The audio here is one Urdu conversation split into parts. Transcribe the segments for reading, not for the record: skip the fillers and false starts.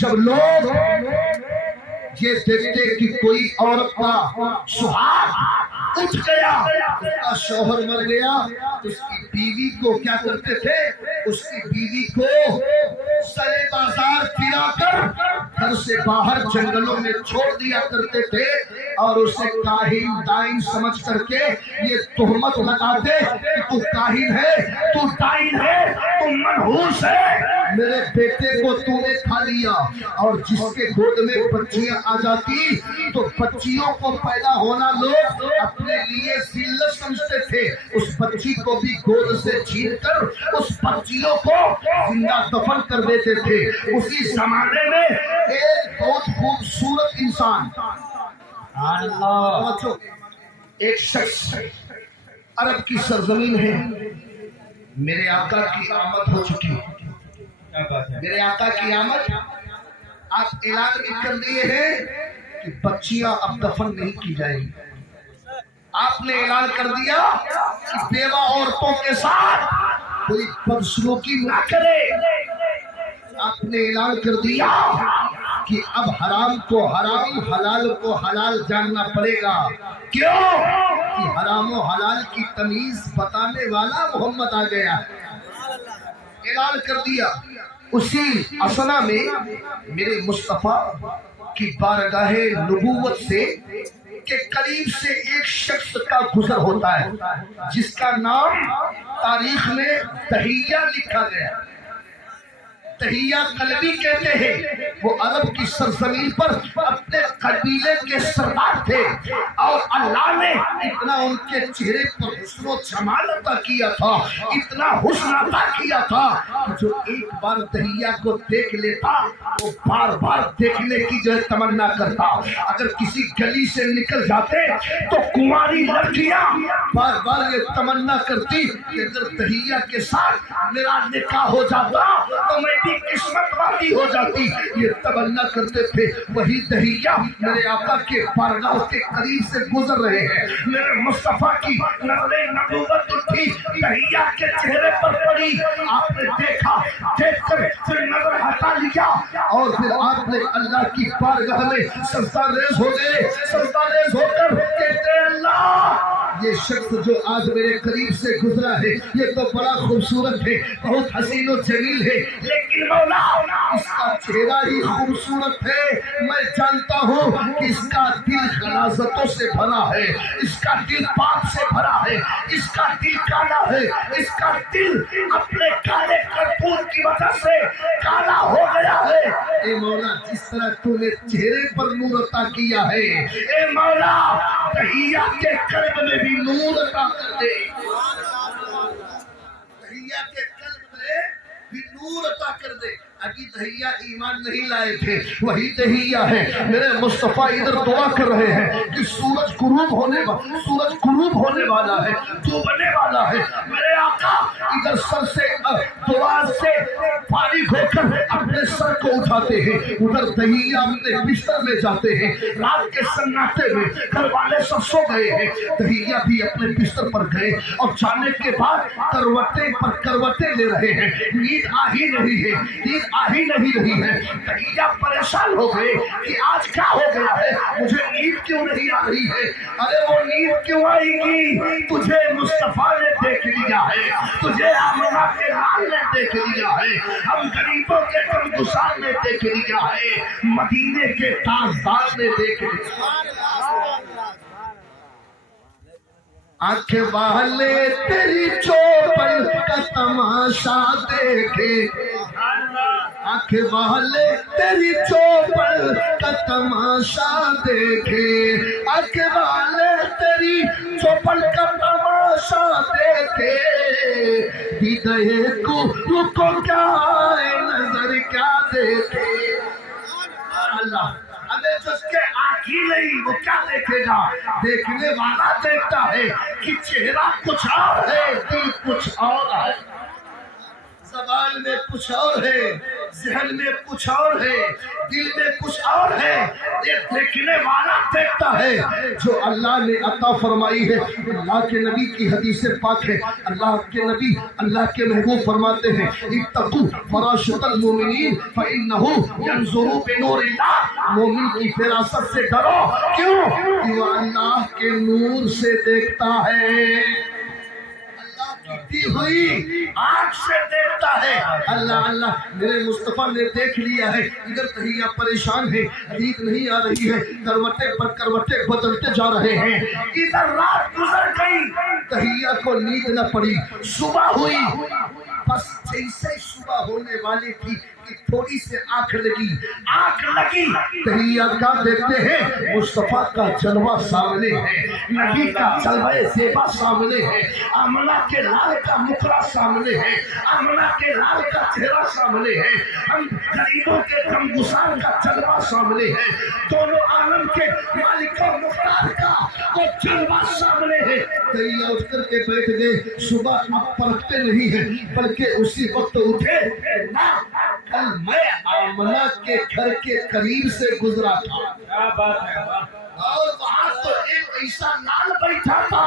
جب لوگ یہ دیکھتے کہ کوئی عورت کا سہاگ اٹھ گیا، اس کا شوہر مر گیا، اس کی بیوی کو کیا کرتے تھے؟ اس کی بیوی کو سرے بازار پھرا کر گھر سے باہر جنگلوں میں چھوڑ دیا کرتے تھے، اور اسے کاہن ڈائن سمجھ کر کے یہ تہمت لگاتے کہ تو کاہن ہے، تو ڈائن ہے، تو منحوس ہے، میرے بیٹے کو تو نے کھا لیا۔ اور جس کے گود میں بچیاں آ جاتی تو بچیوں کو پیدا ہونا لوگ اپنے لیے ذلت سمجھتے تھے، اس بچی کو بھی گود سے چھین کر اس بچیوں کو زندہ دفن کر دیتے تھے۔ اسی زمانے میں ایک بہت خوبصورت انسان، ایک شخص، عرب کی سرزمین ہے، میرے آقا کی آمد ہو چکی، میرے آقا کی آمد، آپ اعلان بھی کر دیے ہیں کہ بچیاں اب دفن نہیں کی جائیں گی۔ آپ نے اعلان کر دیا کہ بیوہ عورتوں کے ساتھ کوئی بدسلوکی نہ کرے۔ آپ نے اعلان کر دیا کہ اب حرام کو حرام، حلال کو حلال جاننا پڑے گا۔ کیوں؟ کہ حرام و حلال کی تمیز بتانے والا محمد آ گیا۔ اعلان کر دیا۔ اسی اثنا میں میرے مصطفیٰ کی بارگاہ نبوت سے کے قریب سے ایک شخص کا گزر ہوتا ہے جس کا نام تاریخ میں تہیہ لکھا گیا۔ تہیہ قلبی کہتے ہیں، وہ عرب کی سرزمین پر اپنے قبیلے کے سردار تھے، اور اللہ نے اتنا ان کے چہرے پر حسن و جمال عطا کیا تھا، اتنا حسن عطا کیا تھا کہ جو ایک بار تہیہ کو دیکھ لیتا وہ بار بار دیکھنے کی جو تمنا کرتا۔ اگر کسی گلی سے نکل جاتے تو کنواری لڑکیاں بار بار یہ تمنا کرتی کہ اگر تہیہ کے ساتھ میرا نکاح ہو جاتا تو میں بھی قسمت والی ہو جاتی، یہ تمنا کرتے تھے۔ وہی تہیہ میرے آقا کے بارگاہ کے قریب سے گزر رہے ہیں، میرے مصطفیٰ کی نظر نبوت اٹھی، تہیہ کے چہرے پر پڑی، آپ نے دیکھا، دیکھ کر پھر نظر ہٹا لیا، اور پھر آپ نے اللہ کی بارگاہ میں سجدہ ریز ہو گئے، سجدہ ریز ہو کر کہتے ہیں اللہ، یہ شخص جو آج میرے قریب سے گزرا ہے یہ تو بڑا خوبصورت ہے، بہت حسین و جمیل ہے، لیکن مولا اس کا چہرہ ہی خوبصورت ہے، میں جانتا ہوں کہ اس کا دل غلاظتوں سے بھرا ہے، اس کا دل پاپ سے بھرا ہے، اس کا دل کالا ہے، اس کا دل اپنے کالے کرتوت کی وجہ سے کالا ہو گیا ہے۔ اے مولا جس طرح تو نے چہرے پر نور عطا کیا ہے، اے مولا تہیہ کے قلب میں بھی نور عطا کر دے، تہیہ کے قلب میں بھی نور عطا کر دے۔ ابھی تہیہ ایمان نہیں لائے تھے، وہی تہیہ ہے۔ میرے مصطفیٰ ادھر دعا کر رہے ہیں کہ سورج غروب ہونے والا ہے، ڈوبنے والا ہے۔ میرے آقا ادھر سر سے دعا سے فارغ ہو کر اپنے سر کو اٹھاتے ہیں، ادھر تہیہ اپنے بستر میں جاتے ہیں، رات کے سناٹے میں گھر والے سب سو گئے ہیں، تہیہ بھی اپنے بستر پر گئے، اور جانے کے بعد کروٹیں پر کروٹیں لے رہے ہیں، نیند آ ہی نہیں ہے، نیند آ ہی نہیں رہی ہے۔ تہیہ پریشان ہو گئے کہ آج کیا ہو گیا ہے، مجھے نیند کیوں نہیں آ رہی ہے؟ ارے وہ نیند کیوں آئے گی؟ تجھے مصطفیٰ نے دیکھ لیا ہے، تجھے آمنہ کے لال نے دیکھ لیا ہے، ہم غریبوں کے غمگسار نے دیکھ لیا ہے، مدینے کے تاجدار نے دیکھ لیا۔ آنکھ والے تیری چوپل کا تماشا دیکھے، آنکھ والے تیری چوپل کا تماشا دیکھے، آنکھ والے تیری چوپل کا تماشا دیکھے، دیدے کو کیا ہے نظر کیا دیکھے۔ اللہ ابے جس کے آنکھی نہیں وہ کیا دیکھے گا؟ دیکھنے والا دیکھتا ہے کہ چہرہ کچھ اور ہے، دل کچھ اور ہے۔ زبان میں کچھ اور ہے، ذہن میں کچھ اور ہے، دل میں کچھ اور ہے، یہ دیکھنے والا دیکھتا ہے جو اللہ نے عطا فرمائی ہے۔ اللہ کے نبی کی حدیث پاک ہے، اللہ کے نبی اللہ کے محبوب فرماتے ہیں اتقوا فراشۃ المؤمنین فإنه ينظر بنور اللہ، مومن کی فراست سے ڈرو، کیوں کہ وہ اللہ کے نور سے دیکھتا ہے، دی ہوئی آنکھ سے دیکھتا ہے۔ اللہ اللہ میرے مصطفیٰ نے دیکھ لیا ہے، ادھر تہیہ پریشان ہے، نیند نہیں آ رہی ہے، کروٹیں پر کروٹیں بدلتے جا رہے ہیں، ادھر رات گزر گئی، تہیہ کو نیند نہ پڑی، صبح ہوئی، بس جیسے صبح ہونے والی تھی کہ تھوڑی سے آنکھ لگی تہیہ کا دیکھتے ہیں مصطفیٰ کا جلوہ سامنے ہے، نبی کا جلوہ زیبا سامنے ہے، آمنہ کے لال کا مکرا سامنے ہے، آمنہ کے لال کا چہرہ سامنے ہے، ہم غریبوں کے غمگسار کا جلوہ سامنے ہے، دونوں عالم کے مالک و مختار کا وہ جلوہ سامنے ہے۔ تہیہ اٹھ کر کے بیٹھ گئے، صبح اب پلٹتے نہیں ہیں بلکہ اسی وقت اٹھے، کل میں آمنہ کے گھر کے قریب سے گزرا تھا اور وہاں تو ایک ایسا لال بیٹھا تھا،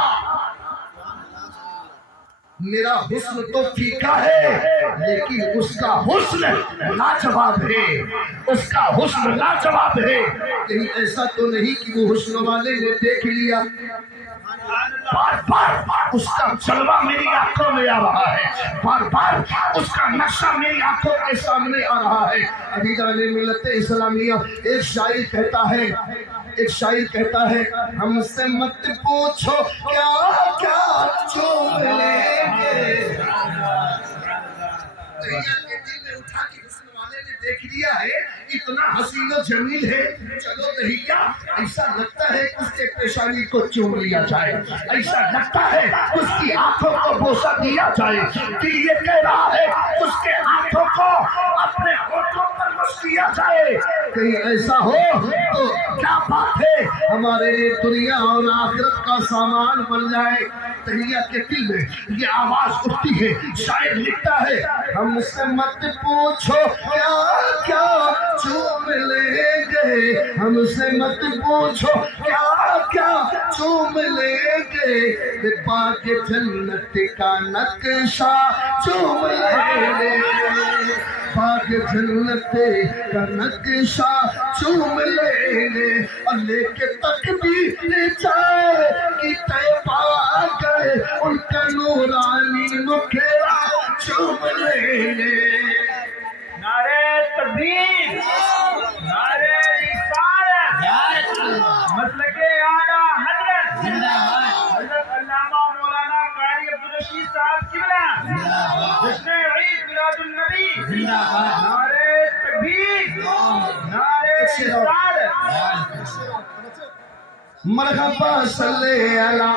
میرا حسن تو پھیکا ہے لیکن اس کا حسن لاجواب ہے، اس کا حسن لاجواب ہے، کہیں ایسا تو نہیں کہ وہ حسن والے نے دیکھ لیا، بار بار اس کا جلوہ میری آنکھوں میں آ رہا ہے، بار بار اس کا نقشہ میری آنکھوں کے سامنے آ رہا ہے۔ عزیزان ملت اسلامیہ، ایک شاعر کہتا ہے ہم سے مت پوچھو کیا کیا چوم لیں گے، کے دل میں اٹھا کے حسن والے نے دیکھ لیا ہے، اتنا حسین و جمیل ہے، چلو دہیا ایسا لگتا ہے اس کے پیشانی کو چوم لیا جائے، ایسا لگتا ہے اس کی آنکھوں کو بوسہ دیا جائے، دل یہ کہہ رہا ہے اس کے آنکھوں کو اپنے ہونٹوں پر بوس دیا جائے، کہیں ایسا ہو تو کیا بات ہے ہمارے لیے دنیا اور آخرت کا سامان بن جائے۔ تہیہ کے دل میں یہ آواز اٹھتی ہے، شاعر لکھتا ہے ہم سے مت پوچھو کیا کیا چوم لیں گے، ہم سے مت پوچھو کیا کیا چوم لیں گے، پاک جنت کا نقشہ چوم لیں گے، پاک جنت کا نقشہ چوم لیں گے، اور لے کے تکبیر جائے کہ طیبہ گئے ان کا نورانی مکھیرا چوم لیں گے۔ نعرہ تکبیر، نعرہ رسالت، مسلک اعلیٰ حضرت حضرت علامہ مولانا قاری عبدالرشید صاحب قبلہ، جشن عید میلاد النبی، نعرہ تکبیر، نعرہ رسالت، مرحبا صلی اللہ،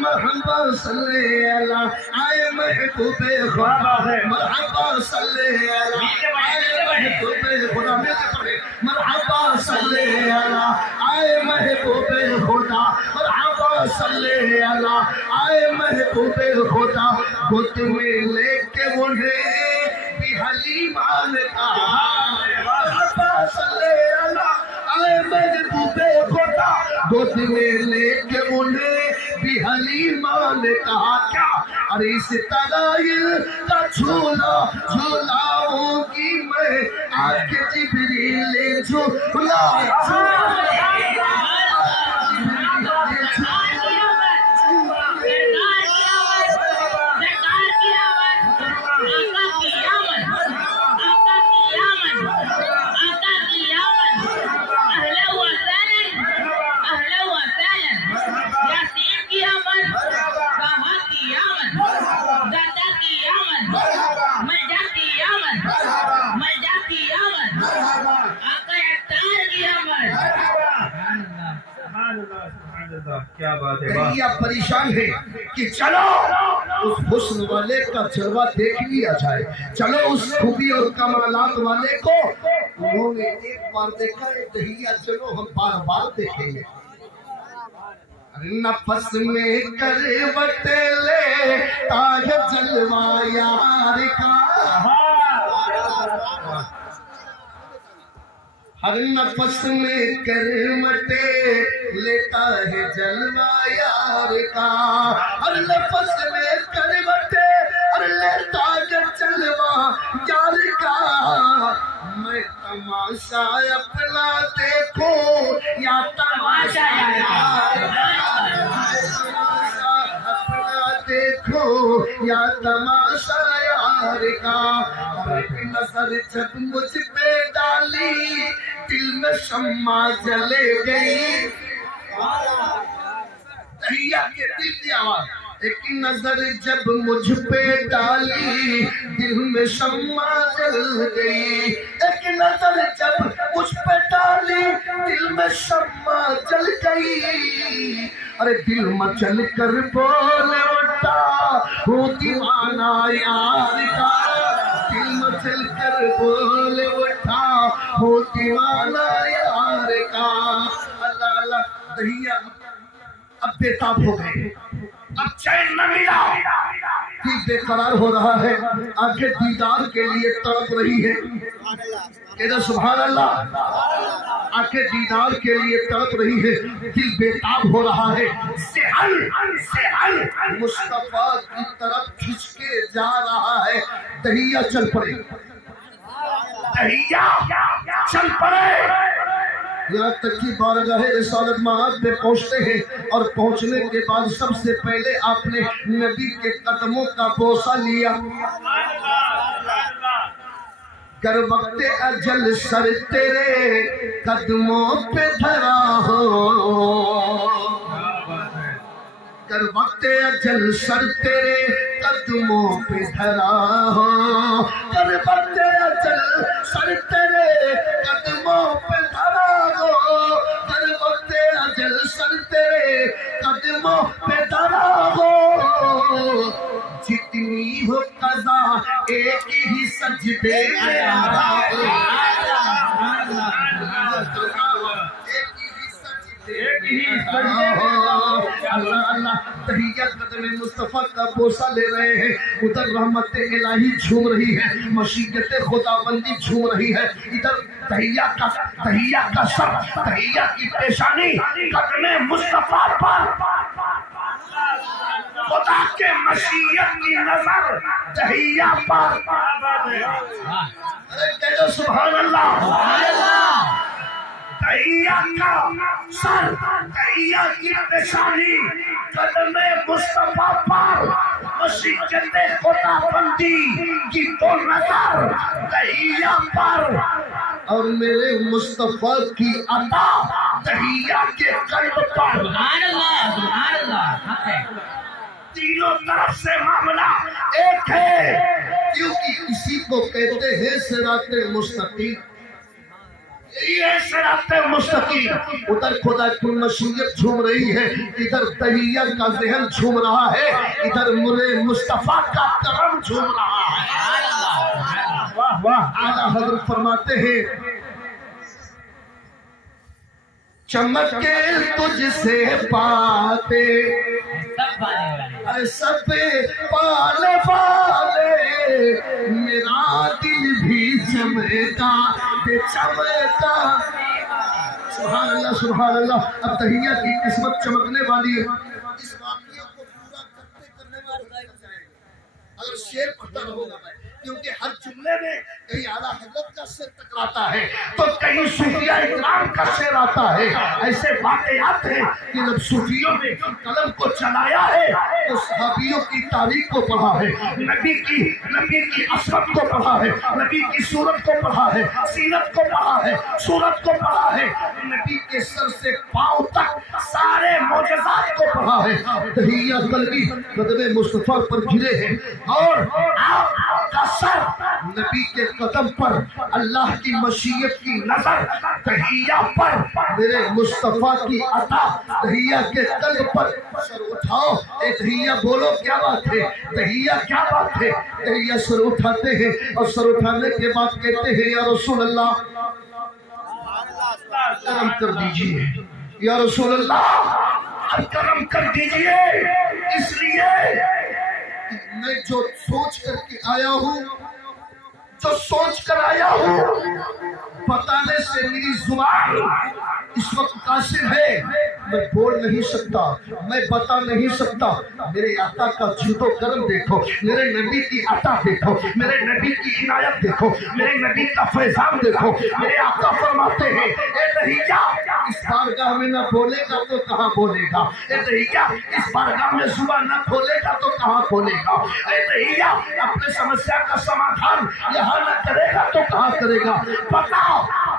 مرحبا صلی اللہ، آئے محبوب خدا، مرحبا صلی اللہ، آئے محبوب خدا، مرحبا صلی اللہ، آئے محبوب خدا، مرحبا صلی اللہ، آئے محبوب خدا، گود میں لے کے انہیں بھی حلیمہ نے کہا، مرحبا صلی اللہ، آئے محبوب خدا، گود میں لے کے انہیں بھی حلیمہ نے کہا، کیا ارے اس طرح کا جھولا جھولاؤں گی میں، آج جبریل جھولا کیا بات ہے، تہیہ پریشان ہے کہ چلو اس حسن والے کا جلوہ دیکھ لیا جائے، چلو اس خوبی اور کمالات والے کو، انہوں نے ایک بار دیکھا ہے تہیہ، چلو ہم بار بار دیکھیں گے۔ نفس میں کروٹ لیتا ہے جلوہ یار کا، ہر نفس میں کروٹ لیتا ہے جلوہ یار کا، ہر نفس میں کروٹ لیتا ہے جلوہ یار کا، میں تماشا اپنا دیکھوں یا تماشا یار اپنا دیکھو یا تماشا یار کا، اور ایک نظر جب مجھ پہ ڈالی دل میں شمع جلے گئی، تحیہ کے دل کی آواز، ایک نظر جب مجھ پہ ڈالی دل میں شمع جل گئی، ایک نظر جب مجھ پہ ڈالی دل میں شمع جل گئی، ارے دل مچل کر بول اٹھا ہوں دیوانہ یار کا، دل مچل کر بول اٹھا ہوں دیوانہ یار کا، اللہ اللہ تحیہ اب بےتاب ہو گئے، اب چین نہ ملا، دل بے قرار ہو رہا ہے، آنکھیں دیدار کے لیے تڑپ رہی ہے، کہنا سبحان اللہ، آنکھیں دیدار کے لیے تڑپ رہی ہے، دل بےتاب ہو رہا ہے، سہل مصطفیٰ کی طرف کھنچ کے جا رہا ہے، تحیہ چل پڑے، تحیہ چل پڑے، یہاں تک کہ بارگاہ رسالت معاد پہ پہنچتے ہیں، اور پہنچنے کے بعد سب سے پہلے آپ نے نبی کے قدموں کا بوسہ لیا، گر وقت اجل سر تیرے قدموں پہ دھرا ہو، گر وقت اجل سر تیرے قدموں پہ دھرا ہو، گر وقت اجل سر تیرے قدموں پہ دھرا ہو، گر وقت اجل سر تیرے قدموں پہ دھرا ہو، جتنی ہو قضا ایک ہی سجدے میں ادا ہو، اللہ اللہ تحیہ قدم مصطفیٰ کا بوسہ لے رہے ہیں، ادھر رحمت الہی جھوم رہی ہے، مشیت خدا بندی جھوم رہی ہے، ادھر تحیہ کا سر، تحیہ کی پیشانی قدم مصطفیٰ پر، خدا کے مشیت کی نظر تحیہ پر، کہو سبحان اللہ، تحیہ کا سر، تحیہ کی پیشانی قدم مصطفیٰ پر، مشیت خدا بندی کی تو نظر تحیہ پر، اور میرے مصطفیٰ کی عطا تحیہ کے قلب پر، سبحان اللہ، حق ہے، تینوں طرف سے معاملہ ایک ہے، کیونکہ اسی کو کہتے ہیں صراط مستقیم، یہ صراط مستقیم، ادھر خدا کی مشیت جھوم رہی ہے، ادھر تحیہ کا ذہن جھوم رہا ہے، ادھر مرے مصطفیٰ کا کرم جھوم رہا ہے، واہ واہ، اعلیٰ حضرت فرماتے ہیں، چمک کے تجھ سے پاتے سب پالے والے، میرا دل بھی چمکا تے چمکا، سبحان اللہ سبحان اللہ، اب تحیہ کی قسمت چمکنے والی ہے، اس واقعے کو پورا کرنے والے اگر شیر پڑھتا رہوں گا میں، کیونکہ ہر جملے میں کہیں اعلیٰ حضرت کا شعر ٹکراتا ہے تو کہیں صوفیہ اکرام کا شعر آتا ہے، ایسے واقعات ہیں کہ جب صوفیوں نے قلم کو چلایا ہے تو صحابیوں کی تاریخ کو پڑھا ہے، نبی کی عصمت کو پڑھا ہے، نبی کی صورت کو پڑھا ہے، سیرت کو پڑھا ہے، صورت کو پڑھا ہے، نبی کے سر سے پاؤں تک سارے معجزات کو پڑھا ہے، تحیہ قلبی قدم مصطفیٰ پر گرے ہیں، اور آپ کا سر نبی کے قدم پر، اللہ کی مشیت کی نظر تحیہ پر، میرے مصطفیٰ کی عطا تحیہ کے قلب پر، سر اٹھاؤ اے تحیہ، بولو کیا بات ہے، تحیہ کیا بات ہے، تحیہ سر اٹھاتے ہیں، اور سر اٹھانے کے بعد کہتے ہیں یا رسول اللہ کرم کر دیجئے، یا رسول اللہ اب کرم کر دیجئے، اس لیے میں جو سوچ کر کے آیا ہوں، جو سوچ کر آیا ہوں، بتانے سے میری زبان اس وقت قاصر ہے، میں بول نہیں سکتا، میں بتا نہیں سکتا۔ میرے آقا کا جود و کرم دیکھو، میرے نبی کی عطا دیکھو، میرے نبی کی عنایت دیکھو، میرے نبی کا فیضان دیکھو۔ میرے آقا فرماتے ہیں اے دہیا اس بارگاہ میں نہ بولے گا تو کہاں بولے گا، اے دہیا اس بارگاہ میں زبان نہ کھولے گا تو کہاں کھولے گا، اے دہیا اپنے سمسیا کا سمادھان یہاں نہ کرے گا تو کہاں کرے گا۔ بتا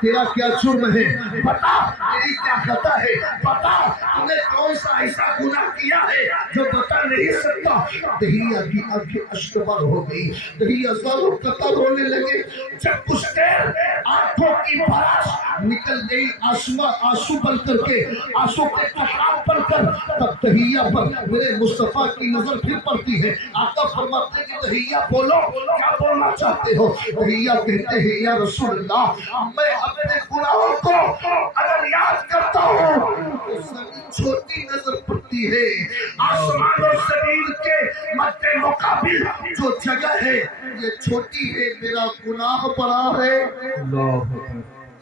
تیرا کیا جرم ہے، بتا تیری کیا خطا ہے، بتا تم نے کون سا ایسا گناہ کیا ہے جو بتا نہیں سکتا۔ دہیا کی آنکھیں اشکبار ہو گئی، دہیا زاروں قطر ہونے لگے۔ جب کچھ دیر آنکھوں کی بارش نکل گئی، آنسو بن کر کے، آنسو کے قطرات بن کر، تب دہیا پر میرے مصطفیٰ کی نظر پھر پڑتی ہے۔ آقا فرماتے کہ دہیا بولو کیا بولنا چاہتے ہو۔ دہیا کہتے ہیں یا رسول اللہ میں اپنے گناہوں کو اگر یاد کرتا ہوں تو زمین چھوٹی نظر پڑتی ہے، آسمان و زمین کے مد مقابل جو جگہ ہے یہ چھوٹی ہے، میرا گناہ بڑا ہے۔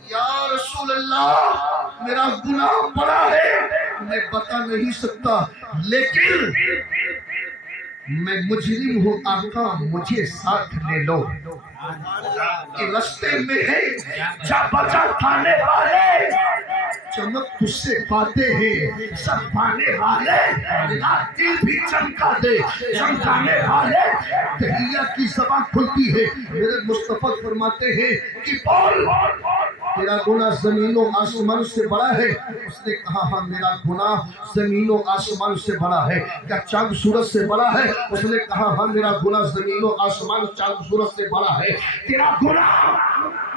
یا رسول اللہ میرا گناہ بڑا ہے، میں بتا نہیں سکتا، لیکن میں مجرم ہوں آقا مجھے ساتھ لے لو۔ کہ رستے میں ہے جا بجا کھانے والے، چمک تجھ سے پاتے ہیں سب پانے والے، دل بھی چمکا دے چمکانے والے۔ دہیا کی زبان کھلتی ہے، میرے مصطفیٰ فرماتے ہیں کہ بول تیرا گناہ زمین و آسمان سے بڑا ہے۔ اس نے کہا ہاں میرا گناہ زمین و آسمان سے بڑا ہے۔ کیا چاند سورج سے بڑا ہے؟ اس نے کہا ہاں میرا گناہ زمین و آسمان چاند سورج سے بڑا ہے۔ تیرا گناہ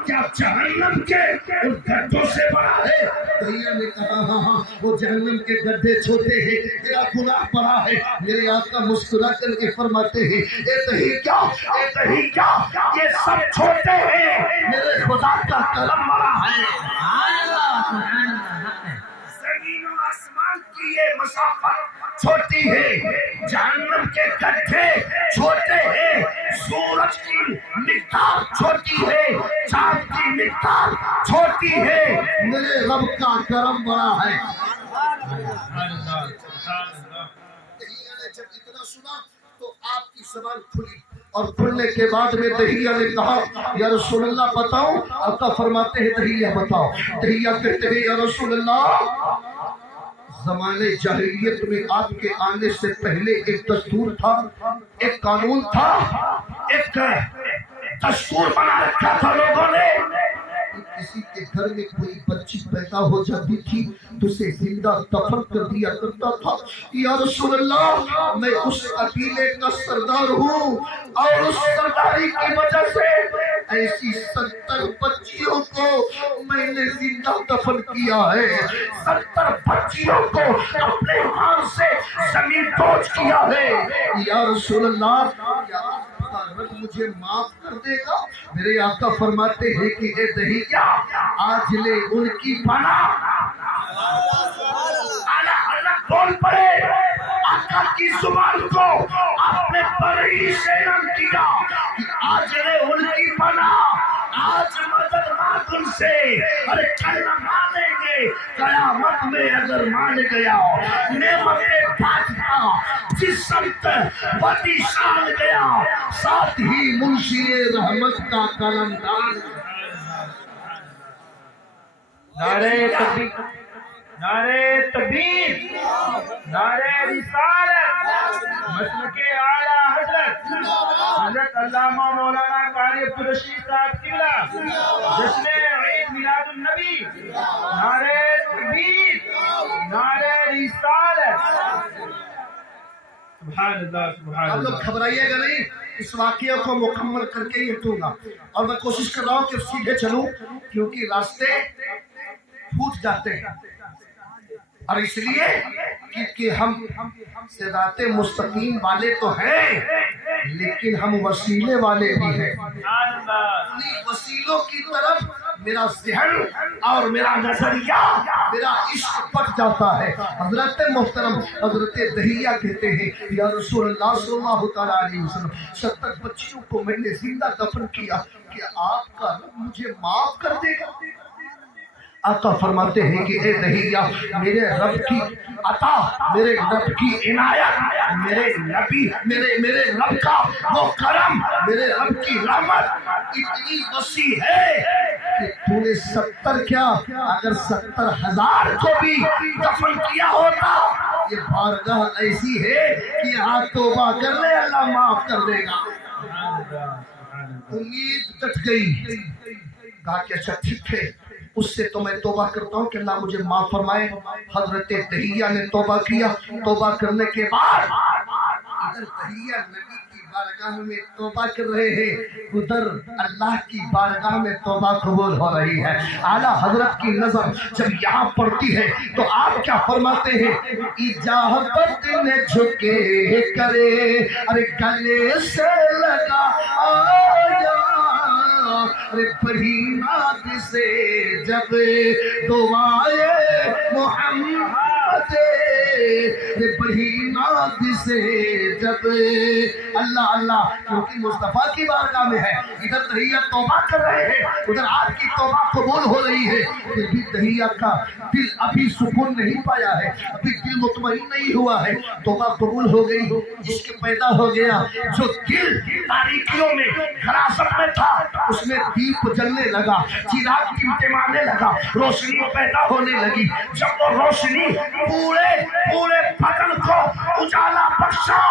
کیا جہنم کے ان گڈھوں سے بڑا ہے؟ دہیا نے کہا ہاں ہاں وہ جہنم کے گڈھے چھوٹے ہیں، تیرا گناہ بڑا ہے۔ میرے آقا مسکرا کر کے فرماتے ہیں اے دہیا یہ سب چھوٹے ہیں، میرے خدا کا کرم بڑا ہے۔ زمین و آسمان کی یہ مسافت چھوٹی ہے، جہنم کے گڈھے چھوٹے ہیں، سورج کی مقدار چھوٹی ہے، چاند کی مقدار چھوٹی ہے، میرے رب کا کرم بڑا ہے۔ دہیا نے جب اتنا سنا تو آپ کی زبان کھلی، اور کھلنے کے بعد میں دہیا نے کہا یا رسول اللہ بتاؤ۔ آقا فرماتے ہیں دہیا بتاؤ۔ دہیا کہتے ہیں یا رسول اللہ زمانے جاہلیت میں آپ کے آنے سے پہلے ایک دستور تھا، ایک قانون تھا، ایک دستور بنا رکھا تھا لوگوں نے، کسی کے گھر میں کوئی بچی پیدا ہو جاتی تھی تو اسے زندہ دفن کر دیا کرتا تھا۔ یا رسول اللہ میں اس قبیلے کا سردار ہوں اور اس سرداری کی وجہ سے ایسی 70 بچیوں کو میں نے زندہ دفن کیا ہے، 70 بچیوں کو اپنے ہاتھ سے زمین دوز کیا ہے۔ یا رسول اللہ کیا رب مجھے معاف کر دے گا؟ میرے آقا فرماتے ہیں کہ اے دہیا آج لے ان کی پناہ۔ اللہ بول پڑے، آقا کی زبان کو آپ نے بڑی سے نم کیا کہ آج لے ان کی پناہ، آج مدد مانگ ان سے، ارے کل مانیں گے قیامت میں اگر مان گیا نعمتیں بانٹتا جس سمت وادی شان گیا، ساتھ ہی منشی رحمت کا قلمدان۔ نعرہ تکبیر، نعرہ تکبیر، نعرہ رسالت، مسلک اعلیٰ حضرت علامہ مولانا قاری عبدالرشید صاحب قبلہ، جشن عید میلاد النبی، نعرہ تکبیر، نعرہ رسالت۔ سبحان اللہ سبحان آپ اللہ۔ لوگ گھبرائیے گا نہیں، اس واقعہ کو مکمل کر کے ہی ہٹوں گا، اور میں کوشش کر رہا ہوں کہ سیدھے چلوں کیونکہ راستے پھوٹ جاتے ہیں، اور اس لیے کہ ہم صراط مستقیم والے تو ہیں لیکن ہم وسیلے والے بھی ہیں۔ انہی وسیلوں کی طرف میرا ذہن اور میرا نظریہ میرا عشق بڑھ جاتا ہے۔ حضرت محترم حضرت دہیہ کہتے ہیں یا رسول اللہ صلی اللہ تعالیٰ علیہ وسلم 70 بچیوں کو میں نے زندہ دفن کیا، کہ آپ کا رب مجھے معاف کر دے گا؟ آقا فرماتے ہیں کہ اے دہیہ، میرے رب کی عطا، میرے رب کی عنایت، میرے رب کا وہ کرم، میرے رب کی رحمت اتنی وسیع ہے کہ تو نے 70 کیا، اگر 70,000 کو بھی دفن کیا ہوتا، یہ بارگاہ ایسی ہے کہ یہاں توبہ کر لے اللہ معاف کر دے گا۔ امید ٹٹ گئی، کہا کہ اچھا ٹھیک ہے، اس سے تو میں توبہ کرتا ہوں کہ اللہ مجھے معاف فرمائے۔ حضرت دہیہ نے توبہ کیا، توبہ کرنے کے بعد ادھر دہیہ نبی کی بارگاہ میں توبہ کر رہے ہیں، ادھر اللہ کی بارگاہ میں توبہ قبول ہو رہی ہے۔ اعلیٰ حضرت کی نظر جب یہاں پڑتی ہے تو آپ کیا فرماتے ہیں؟ اجابت نے جھکے کرے، ارے گلے سے لگا آیا، ارے بڑی ناد سے جب دعائے محمد، ارے بڑی ناد سے جب اللہ اللہ، کیونکہ مصطفیٰ کی بارگاہ میں ہے، ادھر دہیہ توبہ کر رہے ہیں، ادھر آپ کی توبہ قبول ہو رہی ہے، پھر بھی دہیہ کا دل ابھی سکون نہیں پایا ہے، ابھی دل مطمئن نہیں ہوا ہے۔ توبہ قبول ہو گئی، عشق پیدا ہو گیا، جو دل تاریکیوں میں خراست میں تھا اس میں دیپ جلنے لگا، چراغ ٹمٹمانے لگا، روشنی پیدا ہونے لگی۔ جب وہ روشنی پورے بدن کو اجالا بخشا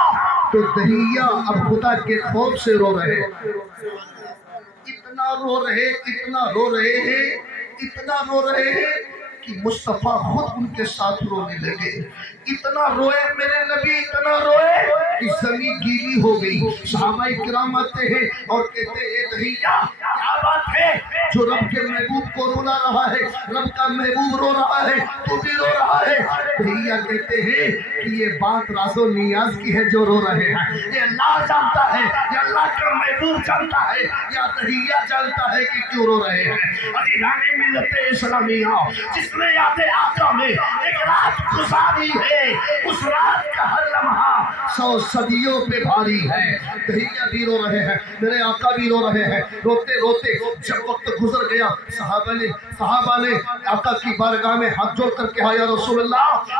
تو دہیہ اب خدا کے خوف سے رو رہے، اتنا رو رہے ہیں کہ مصطفیٰ خود ان کے ساتھ رونے لگے۔ اتنا روئے میرے نبی، اتنا روئے کہ زمین گیلی ہو گئی۔ صحابہ کرام آتے ہیں اور کہتے ہیں اے دہیہ کیا بات ہے جو رب کے محبوب کو رولا رہا ہے، رب کا محبوب رو رہا ہے، تو بھی رو رہا ہے؟ دہیہ کہتے ہیں کہ یہ بات راز و نیاز کی ہے جو رو رہے ہیں، یہ اللہ جانتا ہے، یہ اللہ کا محبوب جانتا ہے، یا دہیہ جانتا ہے کہ کیوں رو رہے ہیں۔ عزیزان ملت اسلامیہ، جس نے یاد آقا میں ایک رات گزاری ہے، اس رات کا ہر لمحہ 100 صدیوں پہ بھاری ہے۔ دہیہ بھی رو رہے ہیں، میرے آقا بھی رو رہے ہیں، روتے روتے جب وقت گزر گیا صحابہ نے آقا کی بارگاہ میں ہاتھ جوڑ کر کہا یا رسول اللہ،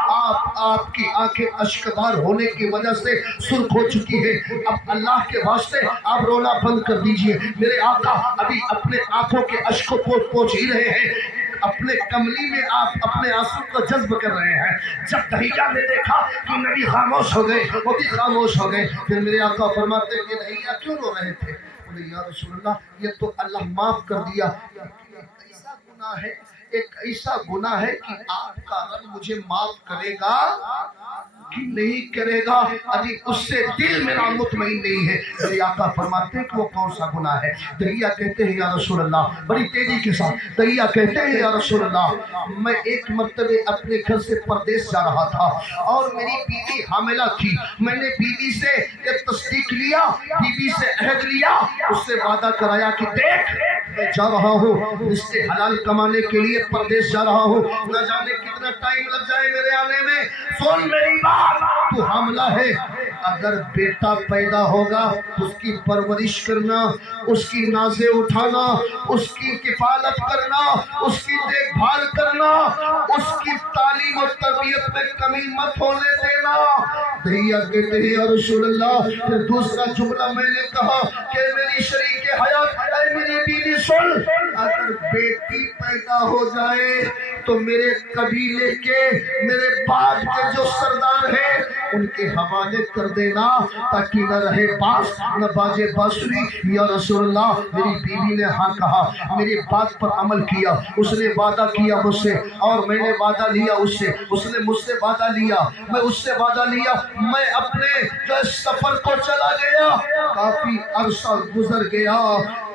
آپ کی آنکھیں اشکبار ہونے کی وجہ سے سرخ ہو چکی ہے، اب اللہ کے واسطے آپ رونا بند کر دیجئے۔ میرے آقا ابھی اپنے آنکھوں کے اشک کو پوچھ ہی رہے ہیں، اپنے کملی میں آپ اپنے آنسو کو جذب کر رہے ہیں۔ جب دہیہ نے دیکھا کہ نبی خاموش ہو گئے، وہ بھی خاموش ہو گئے، پھر میرے آقا فرماتے ہیں کہ دہیہ کیوں رو رہے تھے؟ بولے یا رسول اللہ یہ تو اللہ معاف کر دیا، ایک ایسا گناہ ہے کہ آپ کا رب مجھے معاف کرے گا کہ نہیں کرے گا، ابھی اس سے دل میرا مطمئن نہیں ہے۔ میرے آقا فرماتے ہیں کہ وہ کون سا گناہ ہے؟ دہیہ کہتے ہیں یا رسول اللہ، بڑی تیزی کے ساتھ دہیہ کہتے ہیں یا رسول اللہ، میں ایک مرتبہ اپنے گھر سے پردیس جا رہا تھا اور میری بیوی حاملہ تھی، میں نے بیوی سے ایک تصدیق لیا، بیوی سے عہد لیا، اس سے وعدہ کرایا کہ دیکھ میں جا رہا ہوں رزق حلال کمانے کے لیے، پردیس جا رہا ہوں، نہ جانے کتنا ٹائم لگ جائے میرے آنے میں، سن میری بات، تو حاملہ ہے، اگر بیٹا پیدا ہوگا اس کی پرورش کرنا، اس کی نازیں اٹھانا، اس کی کفالت کرنا، اس کی دیکھ بھال کرنا، اس کی تعلیم و تربیت میں کمی مت ہونے دینا۔ دہیہ کہتے ہیں یا رسول اللہ، پھر دوسرا جملہ میں نے کہا کہ میری شریک حیات، اے میری بیوی سن، اگر بیٹی پیدا ہو جائے تو میرے قبیلے کے، میرے بعد کے جو سردار ہیں ان کے حوالے کر دینا تاکہ نہ رہے باس نہ باجے بانسری۔ یا رسول اللہ، میری بیوی نے ہاں کہا، میری بات پر عمل کیا، اس نے وعدہ کیا مجھ سے اور میں نے وعدہ لیا اس سے، اس نے مجھ سے وعدہ لیا، میں اس سے وعدہ لیا، میں اپنے جو سفر کو چلا گیا، کافی عرصہ گزر گیا،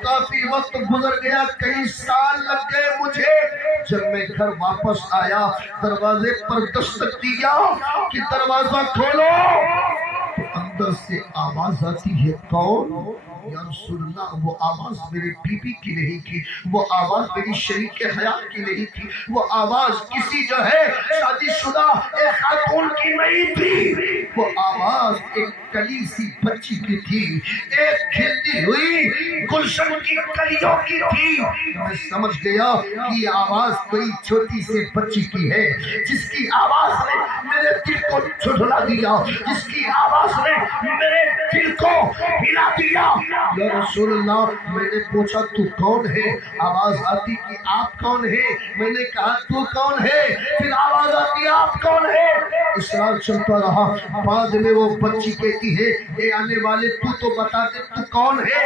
کافی وقت گزر گیا، کئی سال لگ گئے مجھے۔ جب میں گھر واپس آیا، دروازے پر دستک دیا کہ دروازہ کھولو، تو اندر سے آواز آتی ہے کون؟ یا رسول اللہ وہ آواز میرے بیوی کی نہیں تھی، وہ آواز میری شریک حیات کی نہیں تھی، وہ آواز کسی جو ہے شادی شدہ ایک خاتون کی نہیں تھی، وہ آواز ایک کلی سی بچی کی تھی، ایک کھلتی ہوئی گلشن کی کلیوں کی تھی۔ میں سمجھ گیا کہ یہ آواز کوئی چھوٹی سی بچی کی ہے، جس کی آواز نے میرے دل کو جھٹلا دیا، جس کی آواز نے میرے دل کو ہلا دیا۔ یا رسول اللہ میں نے پوچھا تو کون ہے؟ آواز آتی کہ آپ کون ہے؟ میں نے کہا تو کون ہے؟ پھر آواز آتی آپ کون ہے؟ اسرار چلتا رہا، بعد میں وہ بچی کہتی ہے اے آنے والے تو بتا دے تو کون ہے؟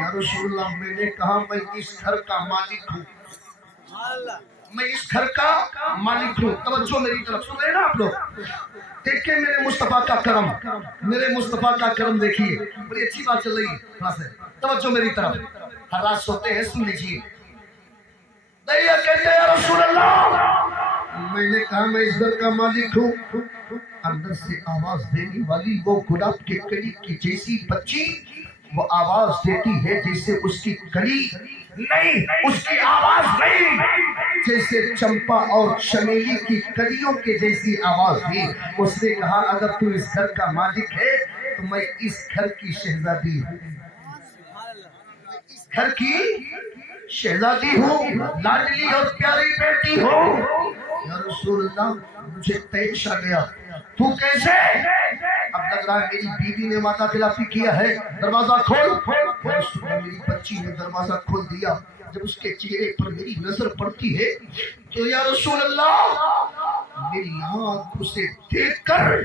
یا رسول اللہ میں نے کہا میں اس گھر کا مالک ہوں، میں اس گھر کا مالک ہوں۔ توجہ میری طرف سن رہے نا آپ لوگ؟ دیکھیں میرے مصطفیٰ کا کرم، میرے مصطفیٰ کا کرم دیکھیے، بڑی اچھی بات چل رہی ہے، تھوڑا سا توجہ میری طرف، ہر رات سوتے ہیں سن لیجیے۔ دیا کہتے ہیں یا رسول اللہ میں نے کہا میں اس گھر کا مالک ہوں۔ اندر سے آواز دینے والی وہ گلاب کے کلی کی جیسی بچی، وہ آواز دیتی ہے جیسے اس کی کلی نہیں، اس کی آواز نہیں، جیسے چمپا اور چمیلی کی کلیوں کے جیسی آواز تھی۔ اس نے کہا اگر تو اس گھر کا مالک ہے تو میں اس گھر کی شہزادی ہوں، اس گھر کی شہزادی ہوں، لاڈلی اور پیاری بیٹی ہوں۔ یا رسول اللہ مجھے تیش آ گیا، تو کیسے؟ اب لگ رہا ہے میری بیوی نے وعدہ خلافی کیا ہے، دروازہ کھول۔ میری بچی نے دروازہ کھول دیا، جب اس کے چہرے پر میری نظر پڑتی ہے تو یا رسول اللہ میری آنکھ اسے دیکھ کر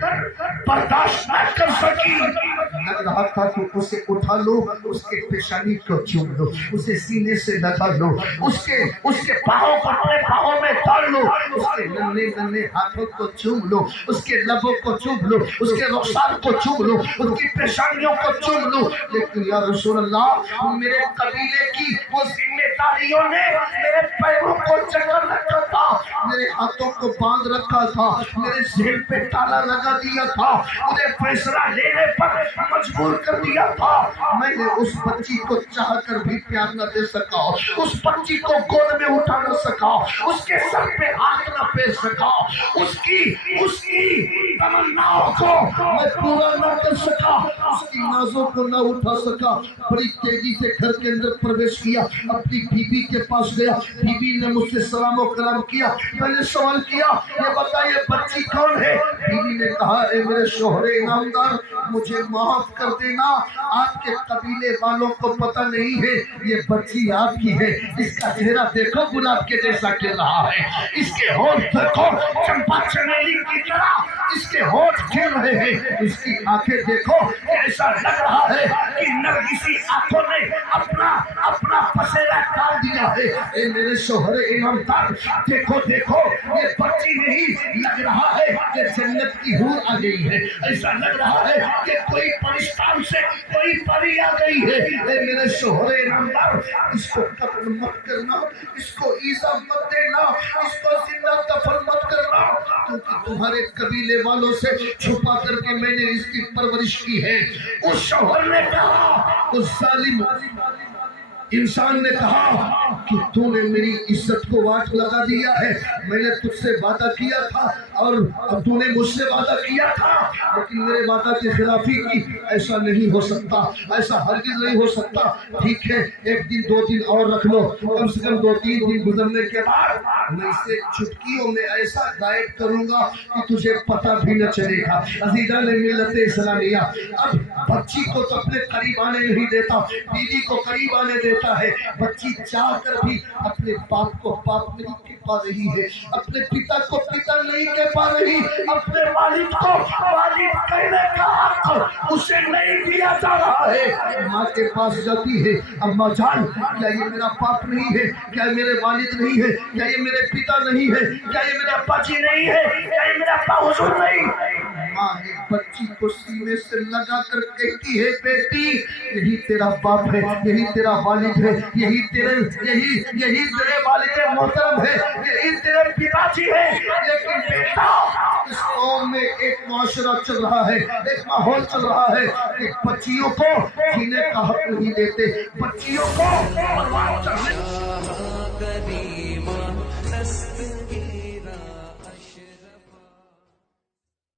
برداشت نہ کر سکی، لگ رہا تھا کہ اسے اٹھا لو، اس کے پیشانی کو چوم لو، اسے سینے سے لگا لو، اس کے پاؤں کو اپنے پاؤں میں ڈال لو، اس کے ننھے ننھے ہاتھوں کو چوم لو، اس کے لبوں کو چوم لو، اس کے رخسار کو چوم لو، اس کی پیشانیوں کو چوم لو۔ لیکن یا رسول اللہ میرے قبیلے کی وہ ذمہ داریوں نے میرے پیروں کو جکڑ رکھا تھا، میرے ہاتھوں کو باندھ رکھا تھا، میرے ذہن پہ تالا لگا دیا تھا، مجھے فیصلہ لینے پر مجبور کر دیا تھا۔ میں نے اس بچی کو چاہ کر بھی پیار نہ دے سکا، اس بچی کو گود میں اٹھا نہ سکا، اس کے سر پہ ہاتھ نہ پھیر سکا، اس کی تمناؤں کو میں پورا نہ کر سکا، اس کی نازوں کو نہ اٹھا سکا۔ بڑی تیزی سے گھر کے اندر پرویش کیا، اپنی بیوی کے پاس گیا، بیوی نے مجھ سے سلام و کلام کیا، میں نے سوال کیا یہ بتائیے بچی کون ہے؟ بیوی نے کہا اے میرے شوہر انعامدار مجھے معاف کر دینا، آپ کے قبیلے والوں کو پتہ نہیں ہے یہ بچی آپ کی ہے، اس کا چہرہ دیکھو گلاب کے جیسا کھل رہا ہے، اس کے ہونٹ دیکھو چمپا چمیلی کی طرح اس کے ہونٹ کھل رہے ہیں، اس کی آنکھیں دیکھو ایسا لگ رہا ہے کہ نرگسی آنکھوں نے اپنا پسیرا ڈال دیا ہے۔ اے میرے شوہر انعامدار دیکھو یہ بچی نہیں لگ رہا ہے کہ جنت کی حور آ گئی ہے، ایسا لگ رہا ہے کہ کوئی پرستان سے کوئی پری آ گئی ہے۔ اے میرے شوہر انعامدار اس کو قتل مت کرنا، اس کو ایذا مت دینا، اس کو زندہ دفن مت کرنا، کیونکہ تمہارے قبیلے والوں سے چھپا کر کے میں نے اس کی پرورش کی ہے۔ اس شوہر نے کہا، اس ظالم انسان نے کہا کہ تو نے میری عزت کو واٹ لگا دیا ہے، میں نے تجھ سے وعدہ کیا تھا اور تو نے مجھ سے وعدہ کیا تھا لیکن میرے وعدہ کی خلافی کی، ایسا نہیں ہو سکتا، ایسا ہرگز نہیں ہو سکتا۔ ٹھیک ہے ایک دن دو دن اور رکھ لو، کم سے کم 2-3 دن گزرنے کے بعد میں اسے چٹکیوں میں ایسا غائب کروں گا کہ تجھے پتہ بھی نہ چلے گا۔ عزیزان ملت اسلامیہ اب بچی کو تو اپنے قریب آنے نہیں دیتا، بیوی کو قریب آنے دیتا ہے، بچی چاہ کر بھی اپنے باپ کو باپ نہیں کہہ پا رہی ہے، اپنے پتا کو پتا نہیں کہہ پا رہی، اپنے والد کو والد کہنے کا حق اسے نہیں دیا جا رہا ہے۔ ماں کے پاس جاتی ہے، اماں جان کیا یہ میرا باپ نہیں ہے؟ کیا یہ میرے والد نہیں ہے؟ کیا یہ میرے پتا نہیں ہے؟ کیا یہ میرا ابا جی نہیں ہے؟ کیا یہ میرا ابا حضور نہیں؟ ماں ایک بچی کو سینے سے لگا کر کہتی ہے بیٹی یہی تیرا باپ ہے، یہی تیرا والد ہے، یہی تیرے والد محترم ہے، یہی تیرے پتا جی ہے، لیکن بیٹا اس قوم میں ایک معاشرہ چل رہا ہے، ایک ماحول چل رہا ہے کہ بچیوں کو جینے کا حق نہیں دیتے، بچیوں کو